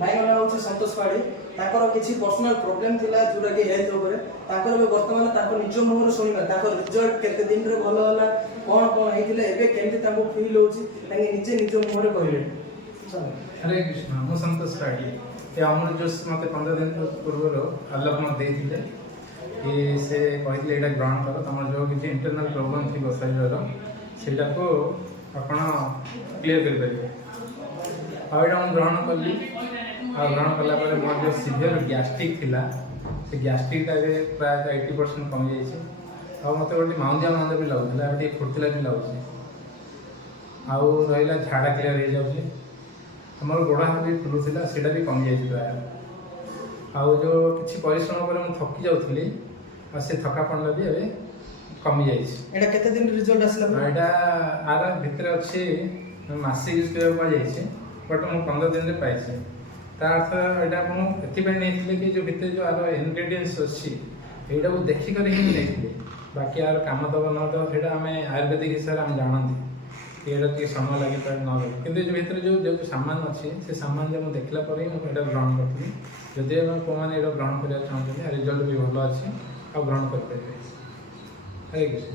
ଭାଇଙ୍କ ନାଁ ହେଉଛି ସନ୍ତୋଷ ପାଢ଼ୀ। ତାଙ୍କର କିଛି ପର୍ସନାଲ ପ୍ରୋବ୍ଲେମ ଥିଲା ଯୋଉଟାକି ହେଲ୍ଥ ଉପରେ। ତାଙ୍କର ଏବେ ବର୍ତ୍ତମାନ ତାଙ୍କ ନିଜ ମୁହଁରୁ ଶୁଣିବା ତାଙ୍କ ରିଜଲ୍ଟ କେତେ ଦିନରେ ଭଲ ହେଲା, କ'ଣ କ'ଣ ହେଇଥିଲା, ଏବେ କେମିତି ତାଙ୍କୁ ଫିଲ୍ ହେଉଛି, ତାଙ୍କେ ନିଜେ ନିଜ ମୁହଁରେ କହିବେ। हरे कृष्ण मु संतोष पाढ़ी ये अमृत जूस मत 15 दिन पूर्व आलोक मत देते कि से कहते यहाँ ग्रहण कर तुम जो किसी इंटरनल प्रोब्लेम थी शरीर से आप क्लीयर करेंगे आईटा मुझे ग्रहण कली ग्रहण कलापर मोर जो सीवियर गैस्ट्रिक थिला से गैस्ट्रिकटा प्राय 80% कमी जाइए मत गोटे माउंदिया माउंदिया भी लगुला टे फुर्तिला भी लगुच आउ रहा झाड़ा क्लीयर हो जाऊँगी आम गोड़ हाथ भी फुलूला से भी कमी जाए प्राय आउ जो किसी परिश्रम पर मुझे थकी जाऊँगी से थकापन भी ए कमी जाए दिन रिजल्ट आसला यहाँ आर भितर अच्छे मासे यूज कराई बट मुझे 15 दिन में पाई ता अर्थ यहाँ मुझे नहीं कि जो भितर जो आर इनग्रेडिएंट्स अच्छी यहाँ को देखिक ही नहीं बाकी यार काम दबा न दबा से आम आयुर्वेदिक हिसाब से आम जानती ये समय लगे न लगे कि जो भितर जो जो सामान अच्छी से सामान जो मुझे देखला पर ही मुझे ग्रहण करी जदि मैंने ग्रहण करना चाहते रिजल्ट भी भल अच्छे आ ग्रहण करेंगे। हरे कृष्ण।